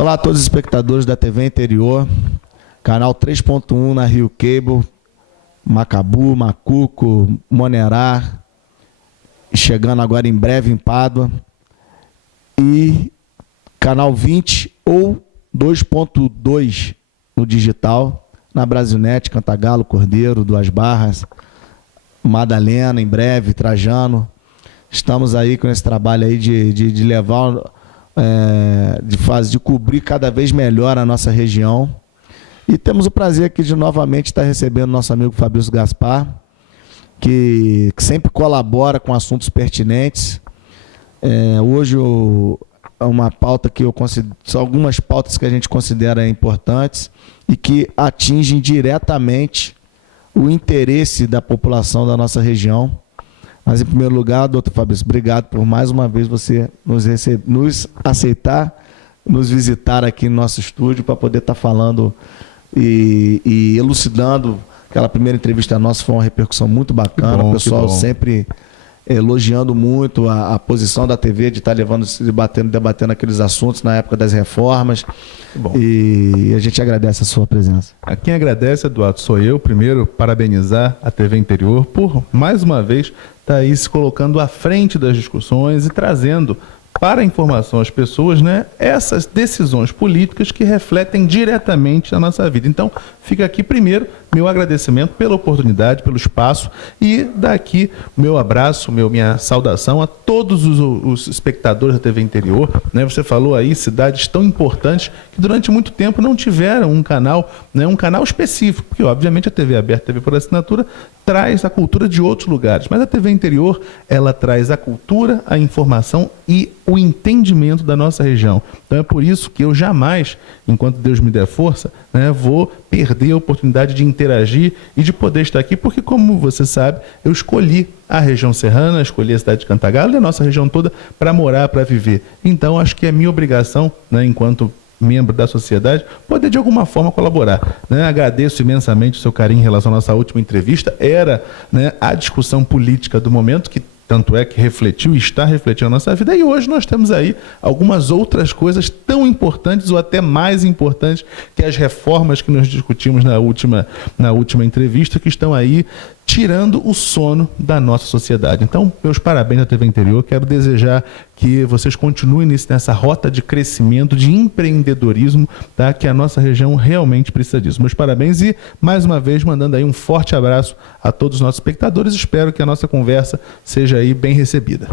Olá a todos os espectadores da TV Interior, canal 3.1 na Rio Cable, Macabu, Macuco, Monerá, chegando agora em breve em Pádua, e canal 20 ou 2.2 no digital, na Brasilnet, Cantagalo, Cordeiro, Duas Barras, Madalena, em breve, Trajano. Estamos aí com esse trabalho aí de levar, de cobrir cada vez melhor a nossa região. E temos o prazer aqui de novamente estar recebendo nosso amigo Fabrício Gaspar, que sempre colabora com assuntos pertinentes. Hoje uma pauta que eu considero, são algumas pautas que a gente considera importantes e que atingem diretamente o interesse da população da nossa região. Mas, em primeiro lugar, doutor Fabrício, obrigado por mais uma vez você nos aceitar, nos visitar aqui no nosso estúdio para poder estar falando e elucidando. Aquela primeira entrevista nossa foi uma repercussão muito bacana, o pessoal sempre elogiando muito a posição da TV de estar debatendo aqueles assuntos na época das reformas. E a gente agradece a sua presença. Quem agradece, Eduardo, sou eu. Primeiro, parabenizar a TV Interior por, mais uma vez, estar aí se colocando à frente das discussões e trazendo para a informação às pessoas, né, essas decisões políticas que refletem diretamente a nossa vida. Então, fica aqui primeiro meu agradecimento pela oportunidade, pelo espaço, e daqui meu abraço, minha saudação a todos os espectadores da TV Interior. Né? Você falou aí cidades tão importantes que durante muito tempo não tiveram um canal, né, um canal específico, porque obviamente a TV aberta, a TV por assinatura, traz a cultura de outros lugares, mas a TV Interior, ela traz a cultura, a informação e o entendimento da nossa região. Então é por isso que eu jamais, enquanto Deus me der força, né, vou perder a oportunidade de interagir e de poder estar aqui, porque, como você sabe, eu escolhi a região serrana, escolhi a cidade de Cantagalo e a nossa região toda para morar, para viver. Então, acho que é minha obrigação, né, enquanto membro da sociedade, poder de alguma forma colaborar. Né? Agradeço imensamente o seu carinho em relação à nossa última entrevista. Era, né, a discussão política do momento, que tanto é que refletiu e está refletindo a nossa vida, e hoje nós temos aí algumas outras coisas tão importantes ou até mais importantes que as reformas que nós discutimos na última entrevista, que estão aí tirando o sono da nossa sociedade. Então, meus parabéns à TV Interior, quero desejar que vocês continuem nessa rota de crescimento, de empreendedorismo, tá? Que a nossa região realmente precisa disso. Meus parabéns e, mais uma vez, mandando aí um forte abraço a todos os nossos espectadores. Espero que a nossa conversa seja aí bem recebida.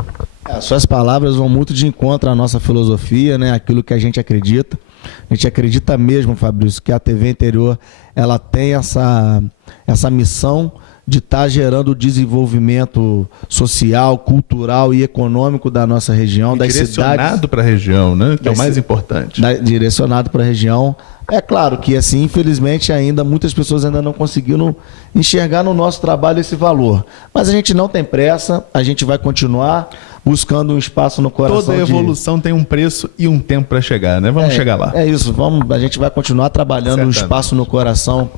Suas palavras vão muito de encontro à nossa filosofia, né? Aquilo que a gente acredita. A gente acredita mesmo, Fabrício, que a TV Interior ela tem essa missão de estar gerando o desenvolvimento social, cultural e econômico da nossa região, e das cidades. Direcionado para a região, né? Que é o mais importante. Direcionado para a região. É claro que, assim, infelizmente, ainda muitas pessoas ainda não conseguiram enxergar no nosso trabalho esse valor. Mas a gente não tem pressa, a gente vai continuar buscando um espaço no coração. Toda evolução tem um preço e um tempo para chegar, né? Vamos chegar lá. É isso, a gente vai continuar trabalhando um espaço no coração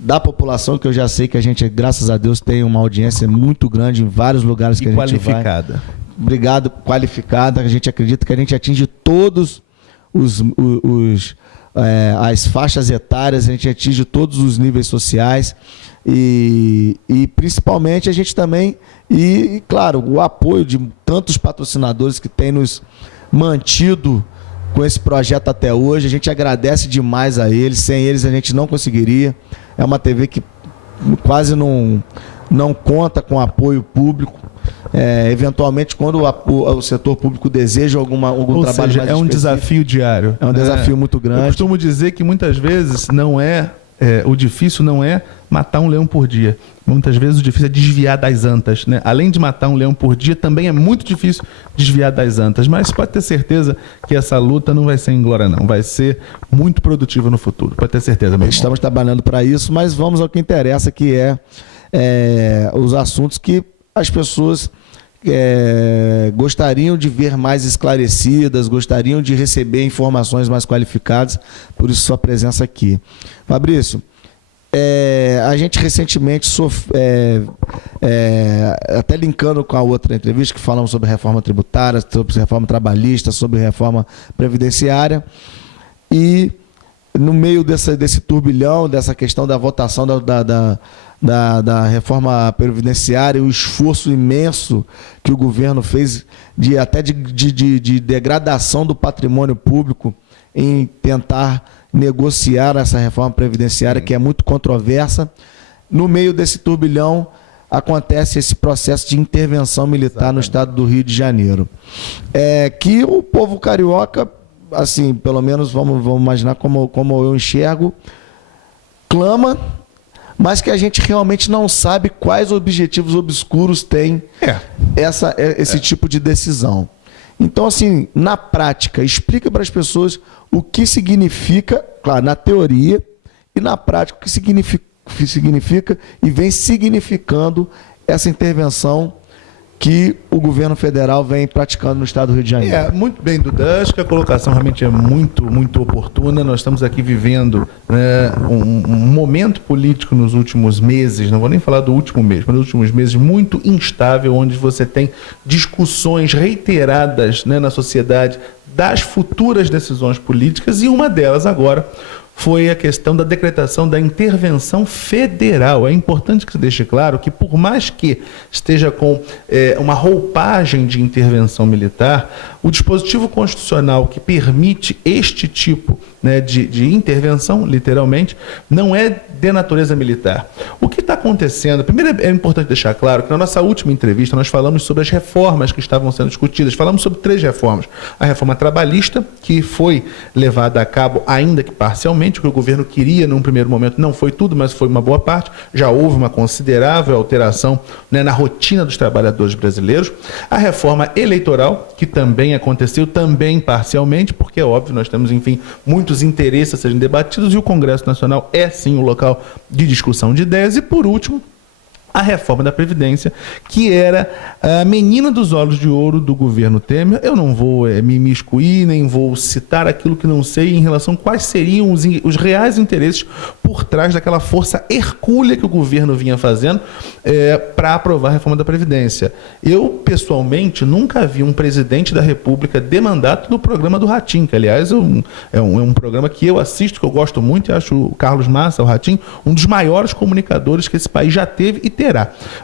da população, que eu já sei que a gente, graças a Deus, tem uma audiência muito grande em vários lugares que a gente vai. Qualificada. Obrigado, qualificada. A gente acredita que a gente atinge todos as faixas etárias, a gente atinge todos os níveis sociais e principalmente a gente também, e claro, o apoio de tantos patrocinadores que têm nos mantido com esse projeto até hoje. A gente agradece demais a eles, sem eles a gente não conseguiria. É uma TV que quase não conta com apoio público. Eventualmente, quando o setor público deseja algum trabalho mais um desafio diário. É um desafio muito grande. Eu costumo dizer que muitas vezes o difícil não é matar um leão por dia. Muitas vezes o difícil é desviar das antas, né? Além de matar um leão por dia, também é muito difícil desviar das antas. Mas pode ter certeza que essa luta não vai ser em glória, não. Vai ser muito produtiva no futuro. Pode ter certeza, meu irmão. Estamos trabalhando para isso, mas vamos ao que interessa, que é os assuntos que as pessoas gostariam de ver mais esclarecidas, gostariam de receber informações mais qualificadas, por isso sua presença aqui. Fabrício, a gente recentemente até linkando com a outra entrevista que falamos sobre reforma tributária, sobre reforma trabalhista, sobre reforma previdenciária, e no meio desse turbilhão, dessa questão da votação da reforma previdenciária, o esforço imenso que o governo fez até de degradação do patrimônio público em tentar negociar essa reforma previdenciária, que é muito controversa. No meio desse turbilhão, acontece esse processo de intervenção militar no estado do Rio de Janeiro. Que o povo carioca, assim, pelo menos vamos imaginar como eu enxergo, clama, mas que a gente realmente não sabe quais objetivos obscuros tem esse tipo de decisão. Então, assim, na prática, explica para as pessoas o que significa, claro, na teoria, e na prática, o que significa e vem significando essa intervenção que o governo federal vem praticando no estado do Rio de Janeiro. Muito bem, Duda. Acho que a colocação realmente é muito, muito oportuna. Nós estamos aqui vivendo um momento político nos últimos meses, não vou nem falar do último mês, mas nos últimos meses muito instável, onde você tem discussões reiteradas, né, na sociedade das futuras decisões políticas, e uma delas agora foi a questão da decretação da intervenção federal. É importante que se deixe claro que, por mais que esteja com uma roupagem de intervenção militar, o dispositivo constitucional que permite este tipo, né, de intervenção, literalmente, não é de natureza militar. O que está acontecendo? Primeiro, é importante deixar claro que na nossa última entrevista nós falamos sobre as reformas que estavam sendo discutidas. Falamos sobre 3 reformas. A reforma trabalhista, que foi levada a cabo, ainda que parcialmente, o que o governo queria num primeiro momento não foi tudo, mas foi uma boa parte. Já houve uma considerável alteração, né, na rotina dos trabalhadores brasileiros. A reforma eleitoral, que também aconteceu, também parcialmente, porque é óbvio, nós temos, enfim, muitos interesses a serem debatidos, e o Congresso Nacional é sim o local de discussão de ideias. E por último, a reforma da Previdência, que era a menina dos olhos de ouro do governo Temer. Eu não vou me imiscuir, nem vou citar aquilo que não sei em relação a quais seriam os reais interesses por trás daquela força hercúlea que o governo vinha fazendo para aprovar a reforma da Previdência. Eu, pessoalmente, nunca vi um presidente da República de mandato no programa do Ratinho, que, aliás, é um programa que eu assisto, que eu gosto muito, e acho o Carlos Massa, o Ratinho, um dos maiores comunicadores que esse país já teve e terá.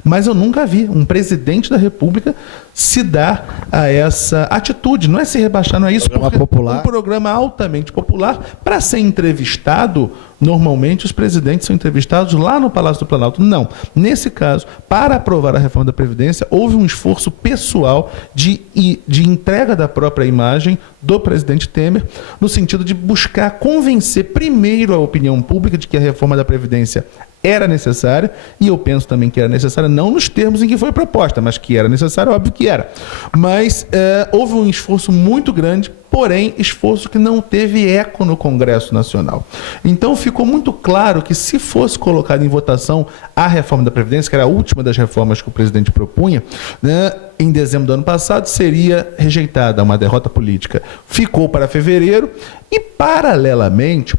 Mas eu nunca vi um presidente da República se dar a essa atitude. Não é se rebaixar, não é isso. Programa popular. Um programa altamente popular, para ser entrevistado, normalmente os presidentes são entrevistados lá no Palácio do Planalto. Não. Nesse caso, para aprovar a reforma da Previdência, houve um esforço pessoal de entrega da própria imagem do presidente Temer, no sentido de buscar convencer primeiro a opinião pública de que a reforma da Previdência era necessária, e eu penso também que era necessária, não nos termos em que foi proposta, mas que era necessária, óbvio que era. Mas houve um esforço muito grande, porém, esforço que não teve eco no Congresso Nacional. Então, ficou muito claro que, se fosse colocada em votação a reforma da Previdência, que era a última das reformas que o presidente propunha, né, em dezembro do ano passado, seria rejeitada, uma derrota política. Ficou para fevereiro e, paralelamente,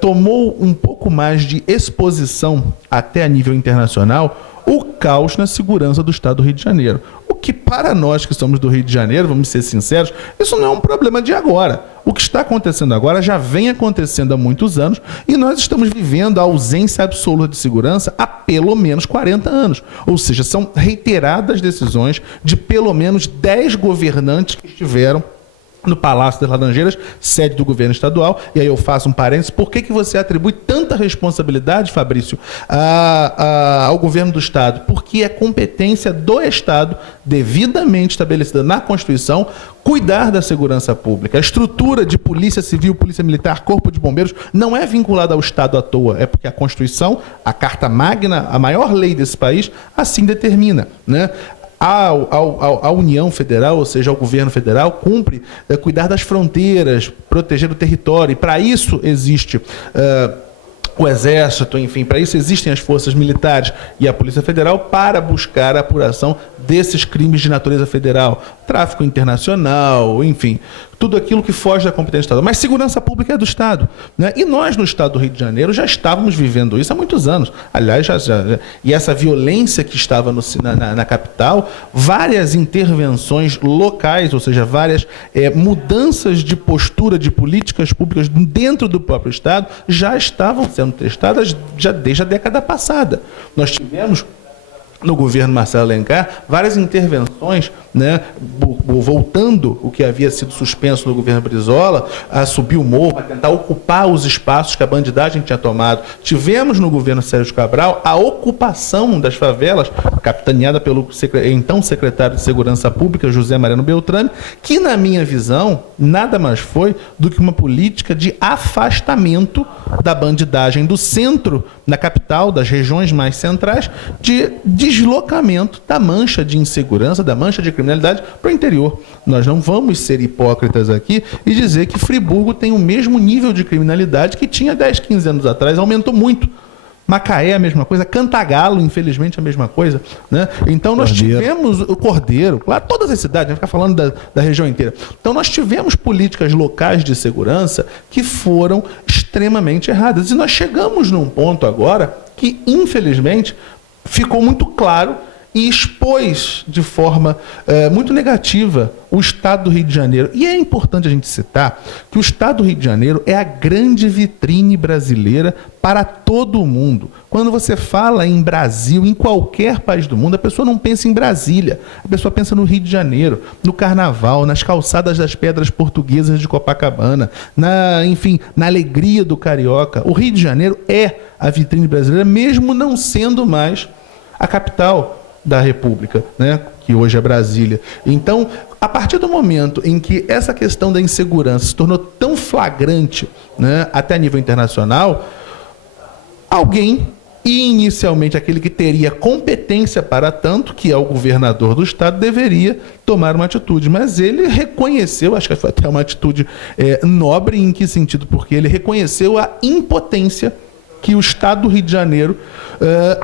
tomou um pouco mais de exposição, até a nível internacional, o caos na segurança do estado do Rio de Janeiro. O que, para nós que somos do Rio de Janeiro, vamos ser sinceros, isso não é um problema de agora. O que está acontecendo agora já vem acontecendo há muitos anos, e nós estamos vivendo a ausência absoluta de segurança há pelo menos 40 anos. Ou seja, são reiteradas decisões de pelo menos 10 governantes que estiveram no Palácio das Laranjeiras, sede do governo estadual. E aí eu faço um parênteses: por que você atribui tanta responsabilidade, Fabrício, ao governo do estado? Porque é competência do estado, devidamente estabelecida na Constituição, cuidar da segurança pública. A estrutura de polícia civil, polícia militar, corpo de bombeiros não é vinculada ao estado à toa, é porque a Constituição, a Carta Magna, a maior lei desse país, assim determina, né? A União Federal, ou seja, ao governo federal, cumpre cuidar das fronteiras, proteger o território, e para isso existe o Exército, enfim, para isso existem as forças militares e a Polícia Federal, para buscar a apuração desses crimes de natureza federal, tráfico internacional, enfim, tudo aquilo que foge da competência estadual. Mas segurança pública é do Estado, né? E nós, no Estado do Rio de Janeiro, já estávamos vivendo isso há muitos anos. Aliás, e essa violência que estava na capital, várias intervenções locais, ou seja, várias mudanças de postura de políticas públicas dentro do próprio Estado, já estavam sendo testadas já desde a década passada. Nós tivemos, no governo Marcelo Alencar, várias intervenções, né, voltando o que havia sido suspenso no governo Brizola, a subir o morro, a tentar ocupar os espaços que a bandidagem tinha tomado. Tivemos no governo Sérgio Cabral a ocupação das favelas, capitaneada pelo então secretário de Segurança Pública, José Mariano Beltrame, que, na minha visão, nada mais foi do que uma política de afastamento da bandidagem do centro, na capital, das regiões mais centrais, de deslocamento da mancha de insegurança, da mancha de criminalidade para o interior. Nós não vamos ser hipócritas aqui e dizer que Friburgo tem o mesmo nível de criminalidade que tinha 10, 15 anos atrás, aumentou muito. Macaé a mesma coisa, Cantagalo, infelizmente, a mesma coisa, né? Então nós tivemos o Cordeiro, claro, todas as cidades, a gente vai ficar falando da região inteira. Então nós tivemos políticas locais de segurança que foram extremamente erradas. E nós chegamos num ponto agora que, infelizmente, ficou muito claro e expôs de forma muito negativa o Estado do Rio de Janeiro. E é importante a gente citar que o Estado do Rio de Janeiro é a grande vitrine brasileira para todo o mundo. Quando você fala em Brasil, em qualquer país do mundo, a pessoa não pensa em Brasília, a pessoa pensa no Rio de Janeiro, no Carnaval, nas calçadas das pedras portuguesas de Copacabana, enfim, na alegria do carioca. O Rio de Janeiro é a vitrine brasileira, mesmo não sendo mais a capital da República, né, que hoje é Brasília. Então, a partir do momento em que essa questão da insegurança se tornou tão flagrante, né, até a nível internacional, alguém, e inicialmente aquele que teria competência para tanto, que é o governador do Estado, deveria tomar uma atitude. Mas ele reconheceu, acho que foi até uma atitude nobre, em que sentido? Porque ele reconheceu a impotência que o Estado do Rio de Janeiro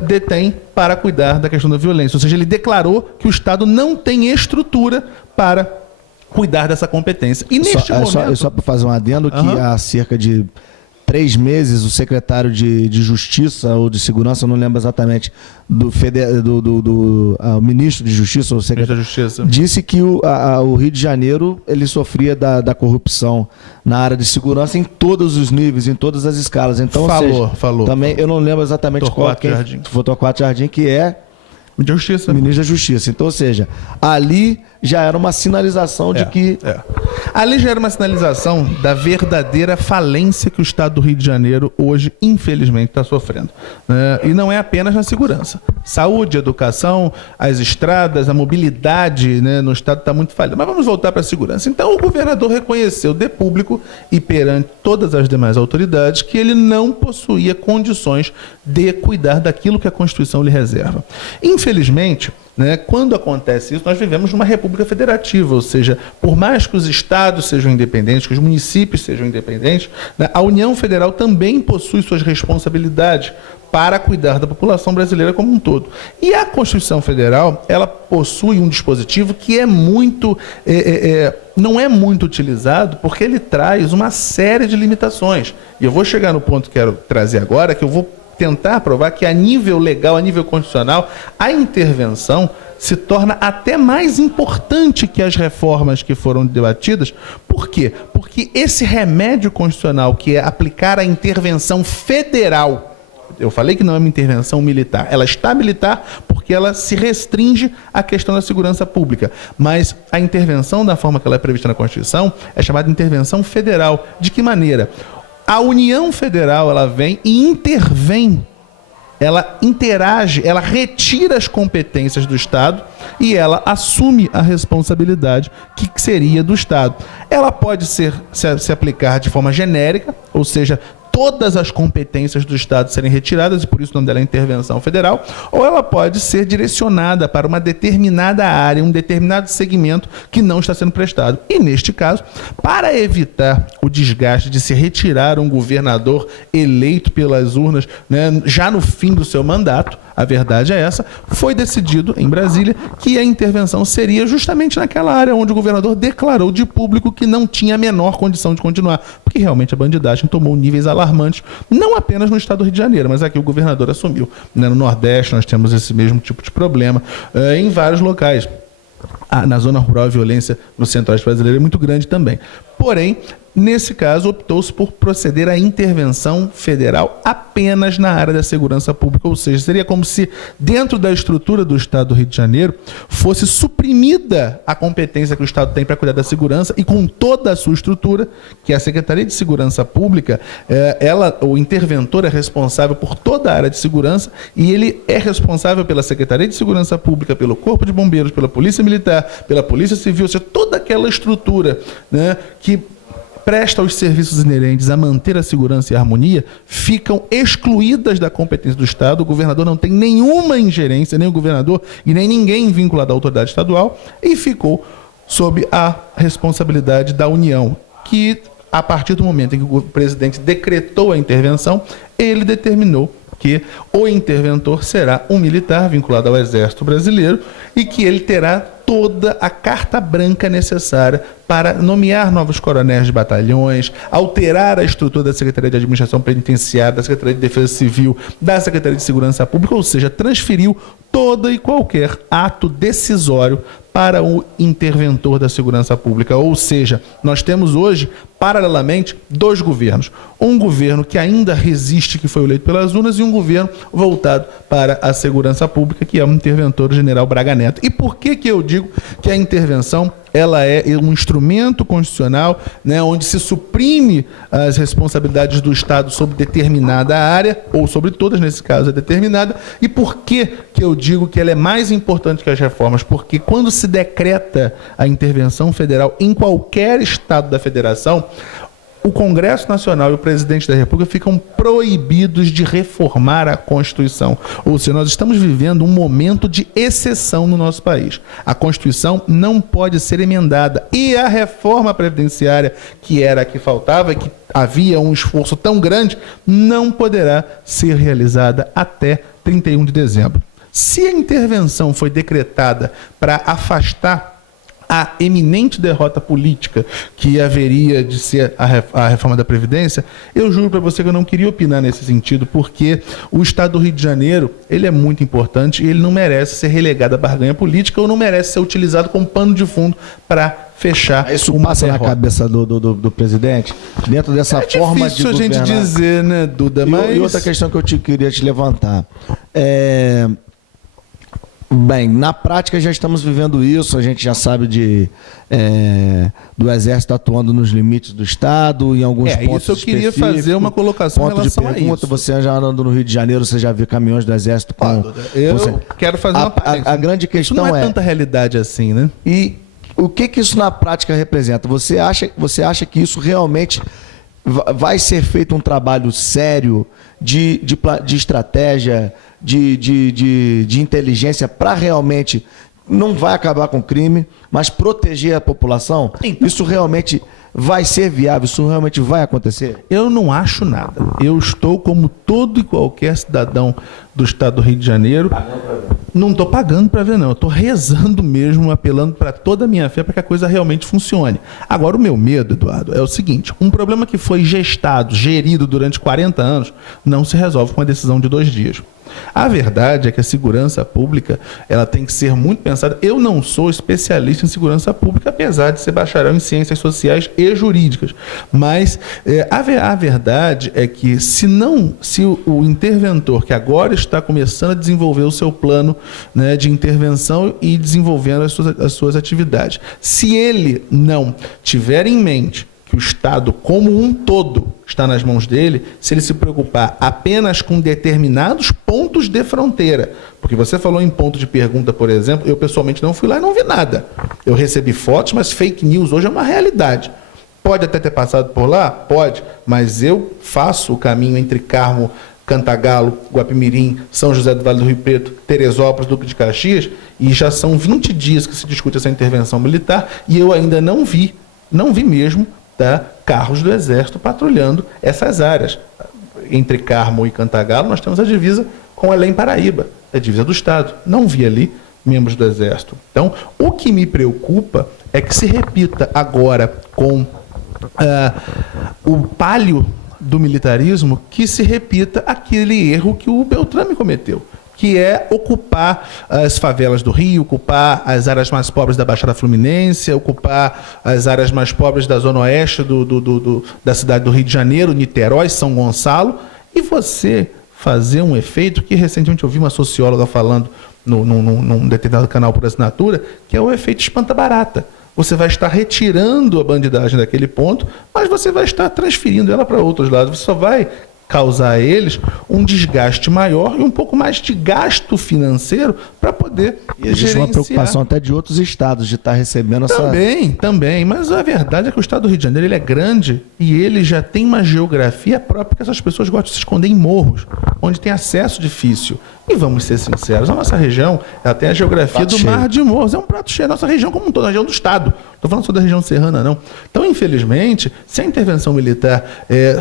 detém para cuidar da questão da violência. Ou seja, ele declarou que o Estado não tem estrutura para cuidar dessa competência. E neste momento... Só para fazer um adendo, que há cerca de 3 meses o secretário de Justiça ou de Segurança, eu não lembro exatamente, o ministro de Justiça, ou secretário da Justiça, disse que o Rio de Janeiro ele sofria da corrupção na área de segurança em todos os níveis, em todas as escalas. Então, falou. Também eu não lembro exatamente Torquato Jardim, que é ministro da Justiça. Então, ou seja, ali já era uma sinalização de que... Ali já era uma sinalização da verdadeira falência que o Estado do Rio de Janeiro hoje, infelizmente, está sofrendo. E não é apenas na segurança. Saúde, educação, as estradas, a mobilidade, né, no Estado está muito falhada. Mas vamos voltar para a segurança. Então, o governador reconheceu de público e perante todas as demais autoridades que ele não possuía condições de cuidar daquilo que a Constituição lhe reserva. Infelizmente, né, quando acontece isso, nós vivemos numa república federativa, ou seja, por mais que os estados sejam independentes, que os municípios sejam independentes, né, a União Federal também possui suas responsabilidades para cuidar da população brasileira como um todo. E a Constituição Federal, ela possui um dispositivo que é muito, não é muito utilizado, porque ele traz uma série de limitações. E eu vou chegar no ponto que quero trazer agora, que eu vou tentar provar que a nível legal, a nível constitucional, a intervenção se torna até mais importante que as reformas que foram debatidas. Por quê? Porque esse remédio constitucional, que é aplicar a intervenção federal, eu falei que não é uma intervenção militar, ela está militar porque ela se restringe à questão da segurança pública, mas a intervenção da forma que ela é prevista na Constituição é chamada de intervenção federal. De que maneira? A União Federal, ela vem e intervém, ela interage, ela retira as competências do Estado e ela assume a responsabilidade que seria do Estado. Ela pode se aplicar de forma genérica, ou seja, todas as competências do Estado serem retiradas, e por isso o nome dela é intervenção federal, ou ela pode ser direcionada para uma determinada área, um determinado segmento que não está sendo prestado. E neste caso, para evitar o desgaste de se retirar um governador eleito pelas urnas, né, já no fim do seu mandato, a verdade é essa, foi decidido em Brasília que a intervenção seria justamente naquela área onde o governador declarou de público que não tinha a menor condição de continuar, porque realmente a bandidagem tomou níveis alarmantes, não apenas no estado do Rio de Janeiro, mas aqui o governador assumiu. No Nordeste nós temos esse mesmo tipo de problema, em vários locais. Na zona rural, a violência no centro-oeste brasileiro é muito grande também. Porém, nesse caso, optou-se por proceder à intervenção federal apenas na área da segurança pública, ou seja, seria como se dentro da estrutura do Estado do Rio de Janeiro fosse suprimida a competência que o Estado tem para cuidar da segurança e com toda a sua estrutura, que é a Secretaria de Segurança Pública, o interventor é responsável por toda a área de segurança e ele é responsável pela Secretaria de Segurança Pública, pelo Corpo de Bombeiros, pela Polícia Militar, pela Polícia Civil, ou seja, toda aquela estrutura, né, que presta os serviços inerentes a manter a segurança e a harmonia, ficam excluídas da competência do Estado. O governador não tem nenhuma ingerência, nem o governador e nem ninguém vinculado à autoridade estadual, e ficou sob a responsabilidade da União, que, a partir do momento em que o presidente decretou a intervenção, ele determinou que o interventor será um militar vinculado ao Exército Brasileiro e que ele terá toda a carta branca necessária para nomear novos coronéis de batalhões, alterar a estrutura da Secretaria de Administração Penitenciária, da Secretaria de Defesa Civil, da Secretaria de Segurança Pública, ou seja, transferiu todo e qualquer ato decisório para o interventor da segurança pública. Ou seja, nós temos hoje, paralelamente, dois governos. Um governo que ainda resiste, que foi eleito pelas urnas, e um governo voltado para a segurança pública, que é o interventor general Braga Neto. E por que eu digo que a intervenção ela é um instrumento constitucional, né, onde se suprime as responsabilidades do Estado sobre determinada área, ou sobre todas, nesse caso é determinada, e por que eu digo que ela é mais importante que as reformas? Porque quando se decreta a intervenção federal em qualquer estado da federação, o Congresso Nacional e o Presidente da República ficam proibidos de reformar a Constituição. Ou seja, nós estamos vivendo um momento de exceção no nosso país. A Constituição não pode ser emendada. E a reforma previdenciária, que era a que faltava, que havia um esforço tão grande, não poderá ser realizada até 31 de dezembro. Se a intervenção foi decretada para afastar a eminente derrota política que haveria de ser a reforma da Previdência, eu juro para você que eu não queria opinar nesse sentido, porque o Estado do Rio de Janeiro, ele é muito importante e ele não merece ser relegado à barganha política ou não merece ser utilizado como pano de fundo para fechar. Isso passa na cabeça do presidente? Dentro dessa forma de governar. É difícil a gente dizer, né, Duda? Mas... E outra questão que eu queria te levantar. Bem, na prática já estamos vivendo isso, a gente já sabe do Exército atuando nos limites do Estado, em alguns pontos isso eu queria fazer uma colocação em relação a isso. Você já andando no Rio de Janeiro, você já viu caminhões do Exército com... Eu quero fazer uma... A grande questão isso não é tanta realidade assim, né? E o que isso na prática representa? Você acha que isso realmente vai ser feito um trabalho sério de estratégia, de inteligência para realmente não vai acabar com o crime, mas proteger a população? Então, isso realmente vai ser viável? Isso realmente vai acontecer? Eu não acho nada. Eu estou como todo e qualquer cidadão do Estado do Rio de Janeiro. Não estou pagando para ver, não. Eu estou rezando mesmo, apelando para toda a minha fé para que a coisa realmente funcione. Agora, o meu medo, Eduardo, é o seguinte: um problema que foi gerido durante 40 anos, não se resolve com uma decisão de 2 dias. A verdade é que a segurança pública ela tem que ser muito pensada. Eu não sou especialista em segurança pública, apesar de ser bacharel em ciências sociais e jurídicas. Mas a verdade é que se o interventor, que agora está começando a desenvolver o seu plano, né, de intervenção e desenvolvendo as suas atividades, se ele não tiver em mente que o Estado como um todo está nas mãos dele, se ele se preocupar apenas com determinados pontos de fronteira, porque você falou em ponto de pergunta, por exemplo, eu pessoalmente não fui lá e não vi nada. Eu recebi fotos, mas fake news hoje é uma realidade. Pode até ter passado por lá? Pode, mas eu faço o caminho entre Carmo, Cantagalo, Guapimirim, São José do Vale do Rio Preto, Teresópolis, Duque de Caxias, e já são 20 dias que se discute essa intervenção militar e eu ainda não vi mesmo, carros do Exército patrulhando essas áreas. Entre Carmo e Cantagalo, nós temos a divisa com Além Paraíba. é divisa do Estado. Não vi ali membros do Exército. Então, o que me preocupa é que se repita agora com o palio do militarismo, que se repita aquele erro que o Beltrame cometeu, que é ocupar as favelas do Rio, ocupar as áreas mais pobres da Baixada Fluminense, ocupar as áreas mais pobres da Zona Oeste da cidade do Rio de Janeiro, Niterói, São Gonçalo, e você fazer um efeito que recentemente eu vi uma socióloga falando num determinado canal por assinatura, que é o efeito espanta-barata. Você vai estar retirando a bandidagem daquele ponto, mas você vai estar transferindo ela para outros lados. Você só vai causar a eles um desgaste maior e um pouco mais de gasto financeiro para poder e existe uma preocupação até de outros estados de estar recebendo essa... Também, mas a verdade é que o estado do Rio de Janeiro ele é grande e ele já tem uma geografia própria que essas pessoas gostam de se esconder em morros, onde tem acesso difícil. E vamos ser sinceros, a nossa região ela tem a geografia do mar de morros, é um prato cheio, a nossa região como um todo, a região do estado, não estou falando só da região serrana não. Então, infelizmente, se a intervenção militar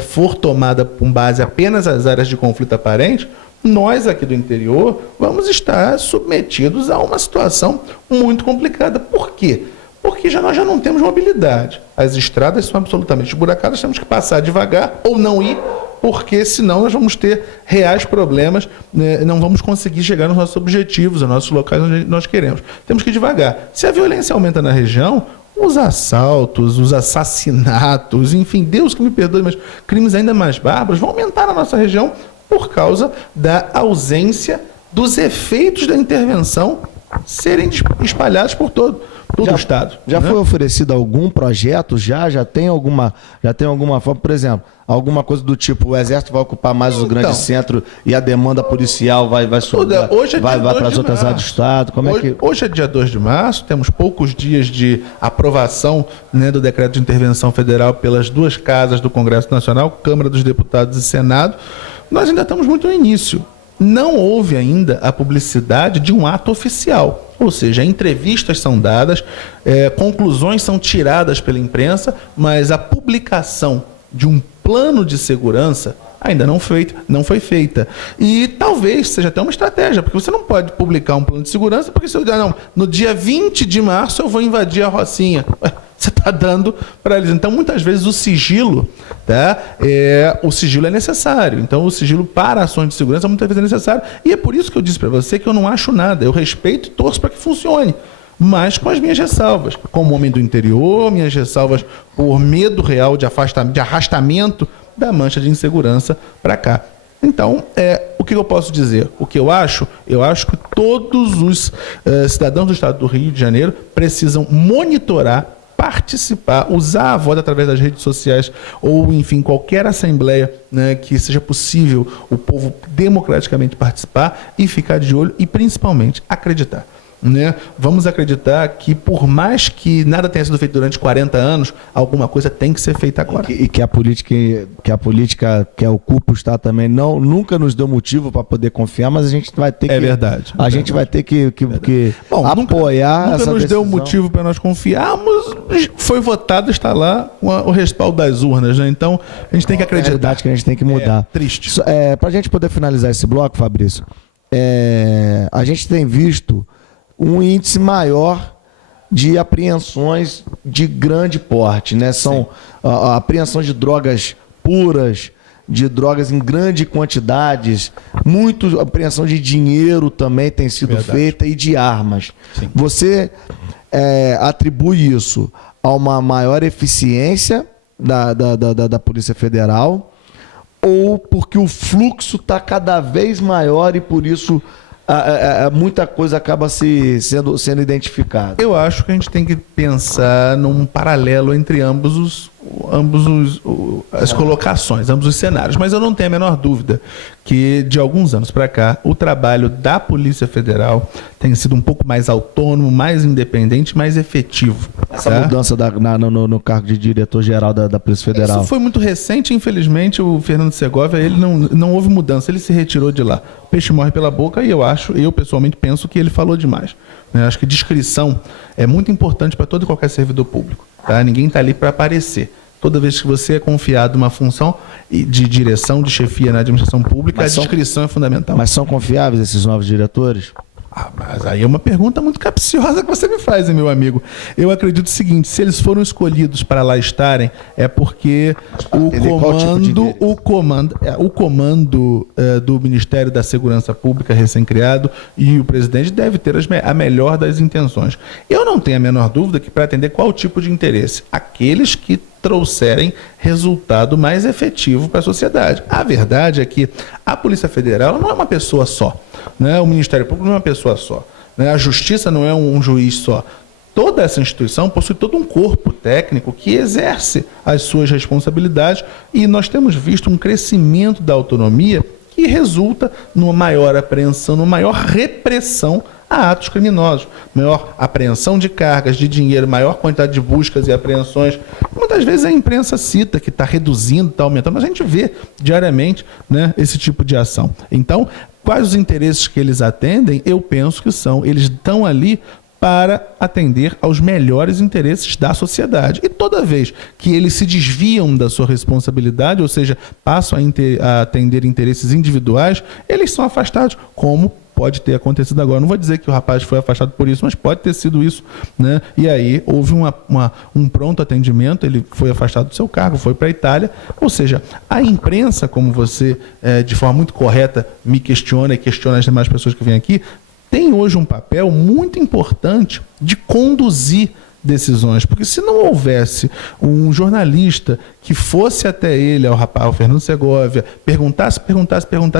for tomada com base apenas às áreas de conflito aparente, nós aqui do interior vamos estar submetidos a uma situação muito complicada. Por quê? Porque nós já não temos mobilidade. As estradas são absolutamente esburacadas, temos que passar devagar ou não ir, porque senão nós vamos ter reais problemas, né? Não vamos conseguir chegar nos nossos objetivos, nos nossos locais onde nós queremos. Temos que ir devagar. Se a violência aumenta na região, os assaltos, os assassinatos, enfim, Deus que me perdoe, mas crimes ainda mais bárbaros vão aumentar na nossa região por causa da ausência dos efeitos da intervenção serem espalhados por todo o Estado. Já foi oferecido algum projeto? Já tem alguma forma, por exemplo, alguma coisa do tipo, o Exército vai ocupar mais os grandes centros e a demanda policial vai subir, vai para as outras áreas do Estado? Hoje é dia 2 de março, temos poucos dias de aprovação, né, do decreto de intervenção federal pelas duas casas do Congresso Nacional, Câmara dos Deputados e Senado. Nós ainda estamos muito no início. Não houve ainda a publicidade de um ato oficial, ou seja, entrevistas são dadas, conclusões são tiradas pela imprensa, mas a publicação de um plano de segurança ainda não foi feita. E talvez seja até uma estratégia, porque você não pode publicar um plano de segurança, porque você diz, não, no dia 20 de março eu vou invadir a Rocinha. Você está dando para eles. Então, muitas vezes, o sigilo é necessário. Então, o sigilo para ações de segurança muitas vezes é necessário. E é por isso que eu disse para você que eu não acho nada. Eu respeito e torço para que funcione, mas com as minhas ressalvas. Como homem do interior, minhas ressalvas por medo real de arrastamento da mancha de insegurança para cá. Então, o que eu posso dizer? O que eu acho? Eu acho que todos os cidadãos do estado do Rio de Janeiro precisam monitorar, participar, usar a voz através das redes sociais ou, enfim, qualquer assembleia, né, que seja possível o povo democraticamente participar e ficar de olho e, principalmente, acreditar. Né? Vamos acreditar que, por mais que nada tenha sido feito durante 40 anos, alguma coisa tem que ser feita agora. E que a política que ocupa o Estado também nunca nos deu motivo para poder confiar, mas a gente vai ter que... É verdade. A gente vai ter que apoiar nunca essa nos decisão. deu motivo para nós confiarmos. Foi votado, está lá com o respaldo das urnas, né? Então, a gente tem que acreditar. É verdade que a gente tem que mudar. Triste. Para a gente poder finalizar esse bloco, Fabrício, a gente tem visto um índice maior de apreensões de grande porte, né? São a apreensão de drogas puras, de drogas em grandes quantidades, muito apreensão de dinheiro também tem sido feita e de armas. Sim. Você atribui isso a uma maior eficiência da Polícia Federal ou porque o fluxo está cada vez maior e por isso muita coisa acaba sendo identificada? Eu acho que a gente tem que pensar num paralelo entre ambos as colocações, ambos os cenários. Mas eu não tenho a menor dúvida que, de alguns anos para cá, o trabalho da Polícia Federal tem sido um pouco mais autônomo, mais independente, mais efetivo. Essa mudança no cargo de diretor-geral da Polícia Federal? Isso foi muito recente, infelizmente. O Fernando Segovia, ele não houve mudança, ele se retirou de lá. O peixe morre pela boca e eu pessoalmente penso que ele falou demais. Eu acho que discrição é muito importante para todo e qualquer servidor público. Tá? Ninguém está ali para aparecer. Toda vez que você é confiado uma função de direção, de chefia na administração pública, a discrição é fundamental. Mas são confiáveis esses novos diretores? Mas aí é uma pergunta muito capciosa que você me faz, hein, meu amigo. Eu acredito o seguinte: se eles foram escolhidos para lá estarem, é porque o comando do Ministério da Segurança Pública recém-criado e o presidente deve ter a melhor das intenções. Eu não tenho a menor dúvida que para atender qual tipo de interesse? Aqueles que trouxerem resultado mais efetivo para a sociedade. A verdade é que a Polícia Federal não é uma pessoa só, né? O Ministério Público não é uma pessoa só, né? A Justiça não é um juiz só. Toda essa instituição possui todo um corpo técnico que exerce as suas responsabilidades e nós temos visto um crescimento da autonomia que resulta numa maior apreensão, numa maior repressão a atos criminosos, maior apreensão de cargas, de dinheiro, maior quantidade de buscas e apreensões. Muitas vezes a imprensa cita que está reduzindo, está aumentando, mas a gente vê diariamente, né, esse tipo de ação. Então, quais os interesses que eles atendem? Eu penso que eles estão ali para atender aos melhores interesses da sociedade. E toda vez que eles se desviam da sua responsabilidade, ou seja, passam a atender interesses individuais, eles são afastados, como pode ter acontecido agora. Não vou dizer que o rapaz foi afastado por isso, mas pode ter sido isso, né? E aí houve um pronto atendimento, ele foi afastado do seu cargo, foi para a Itália. Ou seja, a imprensa, como você, de forma muito correta, me questiona e questiona as demais pessoas que vêm aqui, tem hoje um papel muito importante de conduzir decisões, porque se não houvesse um jornalista que fosse até ele, ao Fernando Segovia, perguntasse,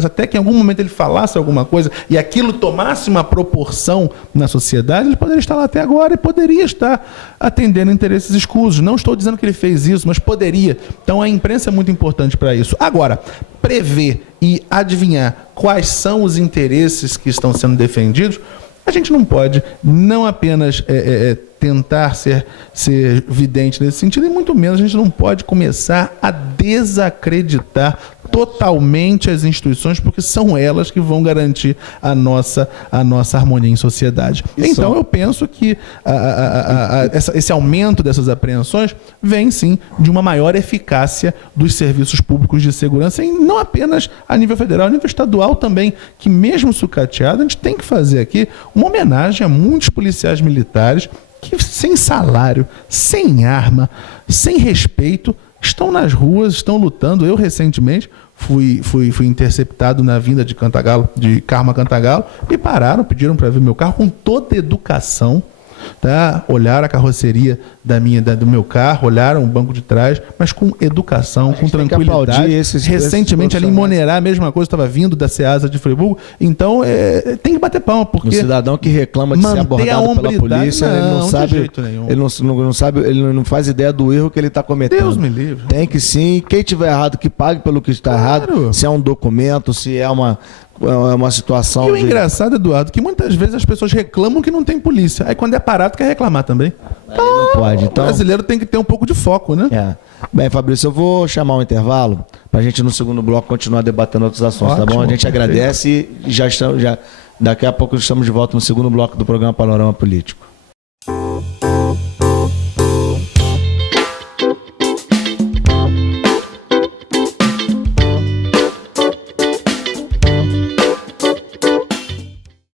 até que em algum momento ele falasse alguma coisa e aquilo tomasse uma proporção na sociedade, ele poderia estar lá até agora e poderia estar atendendo interesses escusos. Não estou dizendo que ele fez isso, mas poderia. Então a imprensa é muito importante para isso. Agora, prever e adivinhar quais são os interesses que estão sendo defendidos, a gente não pode não apenas tentar ser vidente nesse sentido, e muito menos a gente não pode começar a desacreditar totalmente as instituições, porque são elas que vão garantir a nossa harmonia em sociedade. Então eu penso que esse aumento dessas apreensões vem sim de uma maior eficácia dos serviços públicos de segurança, e não apenas a nível federal, a nível estadual também, que mesmo sucateado, a gente tem que fazer aqui uma homenagem a muitos policiais militares que sem salário, sem arma, sem respeito, estão nas ruas, estão lutando. Eu recentemente fui interceptado na vinda de Carmo a Cantagalo, e pararam, pediram para ver meu carro com toda educação, tá? Olharam a carroceria do meu carro, olharam o banco de trás, mas com educação, com tranquilidade. Recentemente ali em Monerá, a mesma coisa, estava vindo da Ceasa de Friburgo. Então tem que bater palma, porque o cidadão que reclama de ser abordado pela polícia, ele não sabe, ele não faz ideia do erro que ele está cometendo. Deus me livre. Tem que sim, quem tiver errado que pague pelo que está errado, se é um documento, se é uma situação. E o engraçado, Eduardo, que muitas vezes as pessoas reclamam que não tem polícia. Aí quando é parado, quer reclamar também. Não pode. Então, o brasileiro tem que ter um pouco de foco, né? Bem, Fabrício, eu vou chamar um intervalo para a gente no segundo bloco continuar debatendo outros assuntos, tá bom? A gente agradece e daqui a pouco estamos de volta no segundo bloco do programa Panorama Político.